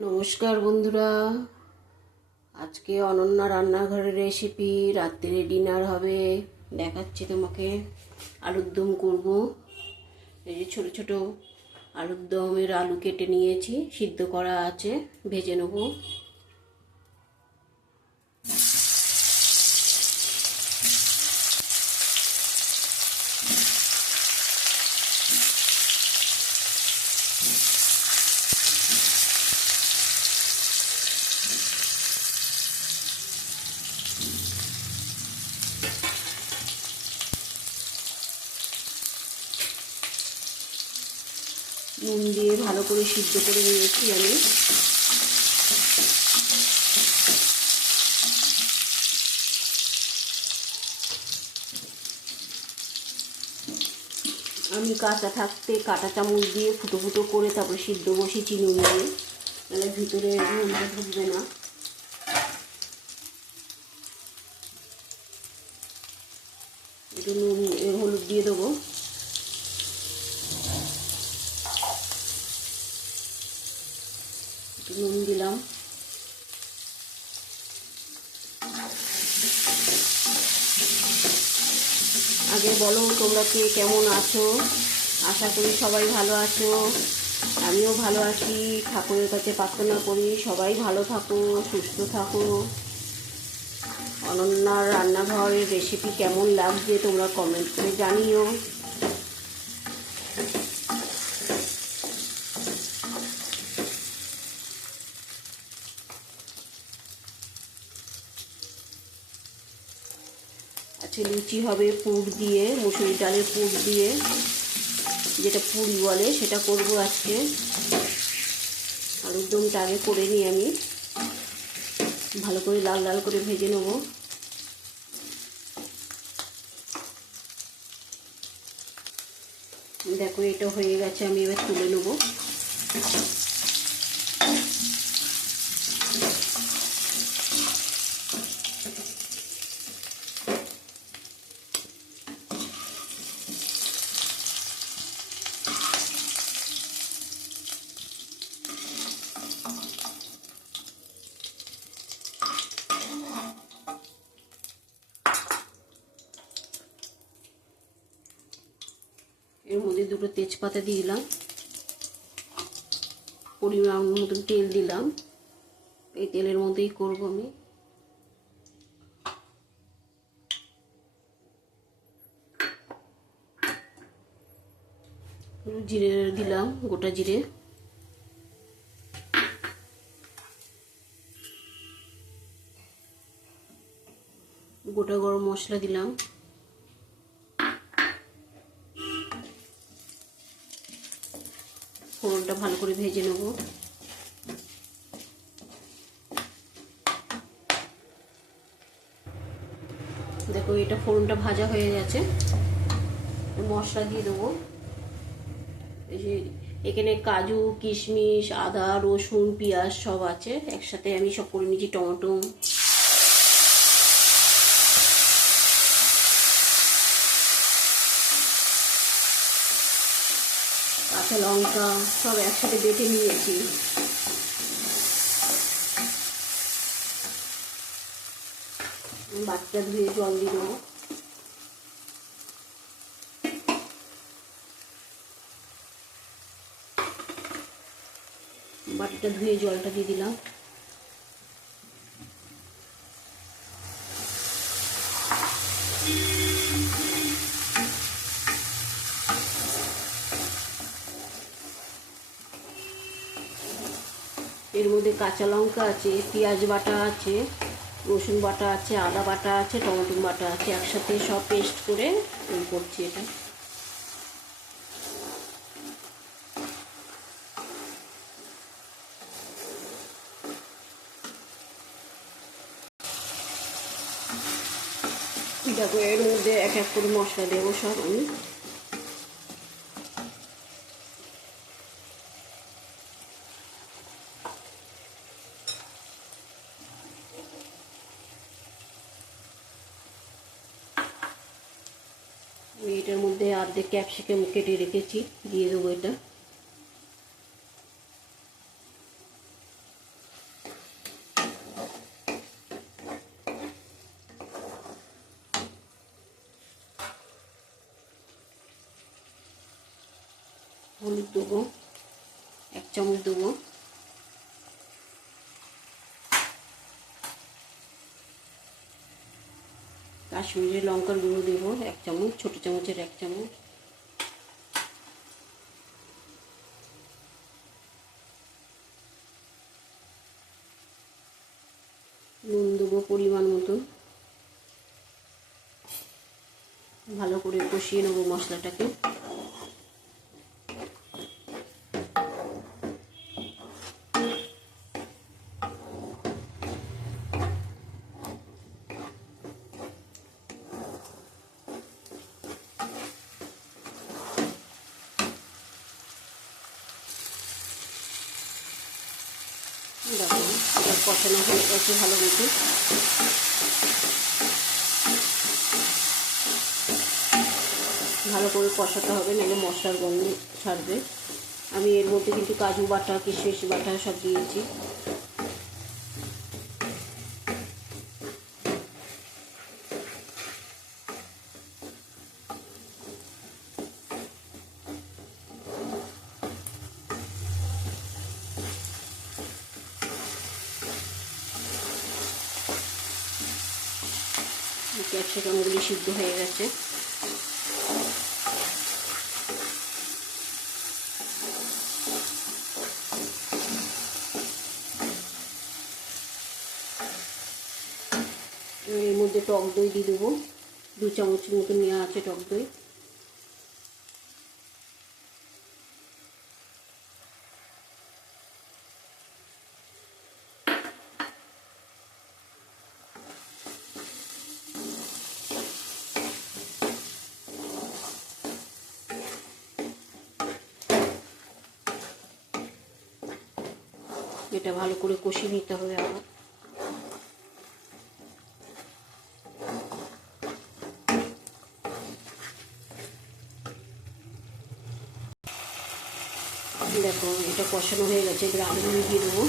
নমস্কার বন্ধুরা। আজকে অনন্যা রান্নাঘরের রেসিপি রাত্রে ডিনার হবে। দেখাচ্ছি তোমাকে আলুর দম করব। এই যে ছোটো ছোটো আলুর দমের আলু কেটে নিয়েছি, সিদ্ধ করা আছে, ভেজে নেব নুন দিয়ে ভালো করে সিদ্ধ করে নিয়েছি আমি। আমি কাঁচা থাকতে কাঁটা চামচ দিয়ে ফুটো ফুটো করে তারপরে সিদ্ধ বসেছি নুন দিয়ে। তাহলে ভিতরে নুনটা ঢুকবে না। একটু নুন হলুদ দিয়ে দেবো একটু নুন দিলাম আগে বলো তোমরা কে কেমন আছো? আশা করি সবাই ভালো আছো। আমিও ভালো আছি। ঠাকুরের কাছে প্রার্থনা করি সবাই ভালো থাকো, সুস্থ থাকো। অনন্যার রান্নাঘরের রেসিপি কেমন লাগছে তোমরা কমেন্ট করে জানিও। আচ্ছা লুচি হবে, পুর দিয়ে, মুসুরি ডালের পুর দিয়ে। যেটা পুরি বলে, সেটা করব আজকে। আলুর দমটা আগে করে নিই আমি। ভালো করে লাল লাল করে ভেজে নেব। দেখো, এটা হয়ে গেছে, আমি এবার তুলে নেব। এর মধ্যে দুটো তেজপাতা দিয়ে দিলাম। পরিমাণ মতন তেল দিলাম। এই তেলের মধ্যেই করব আমি। জিরে দিলাম, গোটা জিরে। গোটা গরম মশলা দিলাম। ফোড়নটা ভালো করে ভেজে নেব। দেখো, এটা ফোড়নটা ভাজা হয়ে গেছে। মশলা দিয়ে দেবো। এই যে এখানে কাজু, কিশমিশ, আদা, রসুন, পেঁয়াজ সব আছে। একসাথে আমি সব করে নিয়েছি, টমেটো কাঁচা লঙ্কা সব একসাথে বেটে নিয়েছি। বাচ্চা ধুয়ে জল দিয়ে দেবো। বাটিটা ধুয়ে জলটা দিয়ে দিলাম। এর মধ্যে কাঁচা লঙ্কা আছে, পেঁয়াজ বাটা আছে, রসুন বাটা আছে, আদা বাটা আছে টমেটো বাটা আছে। একসাথে সব পেস্ট করে করছি এটা। দেখো এর মধ্যে এক এক করে মশলা দেবো সব আমি। আমি এটার মধ্যে অর্ধেক ক্যাপসিকাম কেটে রেখেছি, দিয়ে দেবো এটা। হলুদ দেবো, এক চামচ দেবো। কাশ্মীরি লঙ্কার গুঁড়ো দেব, এক চামচ, ছোটো চামচের এক চামচ। নুন দেবো পরিমাণ মতো। ভালো করে কষিয়ে নেব মশলাটাকে। দেখো এটা কষানো হয়ে ভালো মতো ভালো করে কষাতে হবে, নাহলে মশলার গন্ধ ছাড়বে। আমি এর মধ্যে কিন্তু কাজু বাটা, কিশমিশ বাটা সব দিয়েছি। ক্যাপসিকামগুলি সিদ্ধ হয়ে গেছে। এর মধ্যে টক দই দিয়ে দেবো। দু চামচের মতো নেওয়া আছে টক দই। এটা ভালো করে কষিয়ে নিতে হবে আবার। দেখো, এটা কষানো হয়ে গেছে, এবার আলুগুলো দিয়ে দেবো।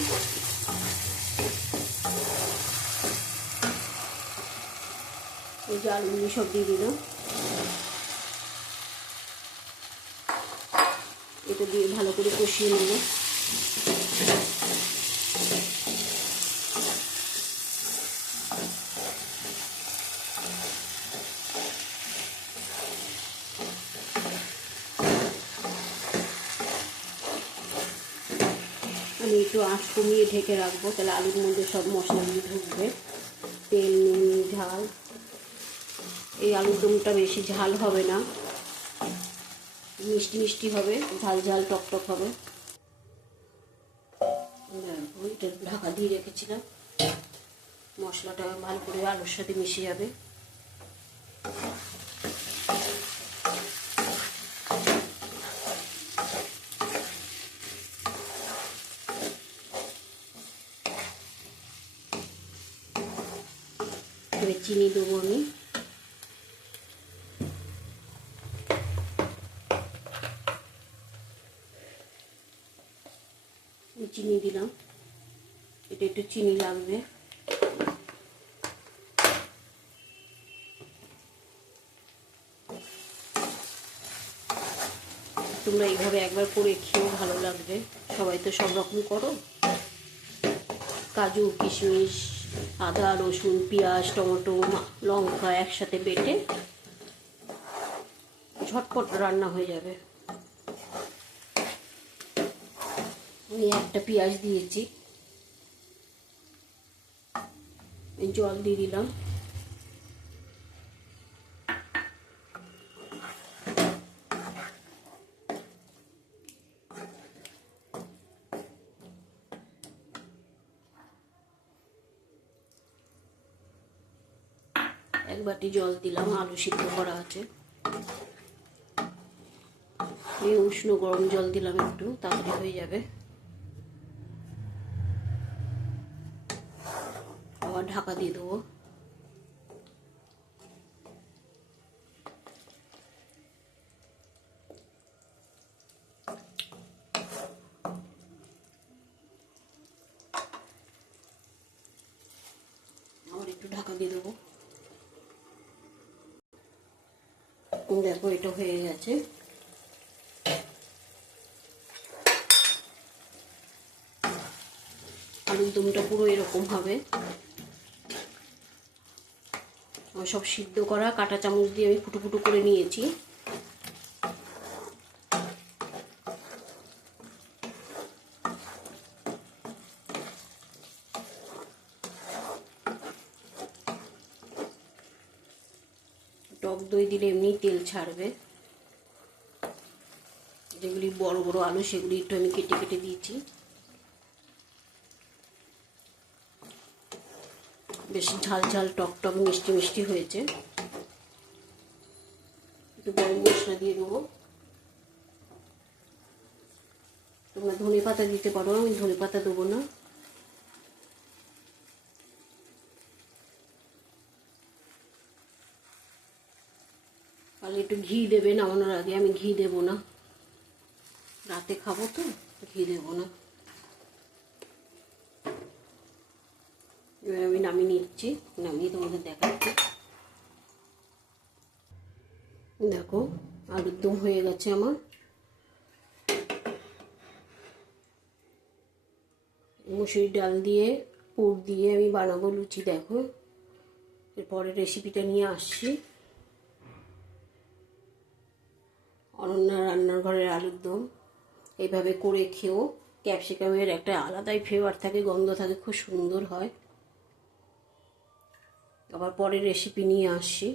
এই যে আলুগুলি সব দিয়ে দিলাম। এটা দিয়ে ভালো করে কষিয়ে নেব আমি একটু আঁচ কমিয়ে ঢেকে রাখব, তাহলে আলুর মধ্যে সব মশলাগুলি ঢুকবে। তেল, নুন, ঝাল। এই আলুর দমটা বেশি ঝাল হবে না। মিষ্টি মিষ্টি হবে, ঝাল ঝাল টক টক হবে। ঢাকা দিয়ে রেখেছিলাম। মশলাটা ভালো করে আলুর সাথে মিশে যাবে। এবার চিনি দেবো আমি চিনি দিলাম। এটা একটু চিনি লাগবে। তোমরা এইভাবে একবার করে খেয়েও ভালো লাগবে। সবাই তো সব রকম করো। কাজু, কিশমিশ আদা, রসুন, পেঁয়াজ, টমেটো লঙ্কা একসাথে বেটে ঝটপট রান্না হয়ে যাবে। আমি একটা পেঁয়াজ দিয়েছি। জল দিয়ে দিলাম এক বাটি জল দিলাম, আলু সিদ্ধ করা আছে। এই উষ্ণ গরম জল দিলাম একটু, তাড়াতাড়ি হয়ে যাবে। আবার ঢাকা দিয়ে দেবো। আবার একটু ঢাকা দিয়ে দেবো। দেখো এটা হয়ে গেছে। আলুরদমটা পুরো এরকম হবে। সব সিদ্ধ করা কাটা চামচ দিয়ে আমি ফুটো ফুটো করে নিয়েছি। টক দই দিলে এমনি তেল ছাড়বে। যেগুলি বড় বড় আলু, সেগুলি একটু আমি কেটে কেটে দিয়েছি। বেশি ঝাল ঝাল, টক টক, মিষ্টি মিষ্টি হয়েছে। একটু গরম মশলা দিয়ে দেবো। তোমরা ধনে পাতা দিতে পারো, আমি ধনে পাতা দেবো না তাহলে একটু ঘি দেবে নামানোর আগে আমি ঘি দেবো না। রাতে খাব তো, ঘি দেবো না। এবার আমি নামিয়ে নিচ্ছি, নামিয়ে তোমাদের দেখাচ্ছি। দেখো, আলুর দম হয়ে গেছে আমার। মুসুরির ডাল দিয়ে, পুর দিয়ে আমি বানাবো লুচি, দেখো। এরপরে রেসিপিটা নিয়ে আসছি। অনন্যা রান্নার ঘরের আলুর দম। এইভাবে করে খেয়েও ক্যাপসিকামের একটা আলাদাই ফ্লেভার থাকে, গন্ধ থাকে, খুব সুন্দর হয়। আবার পরের রেসিপি নিয়ে আসছি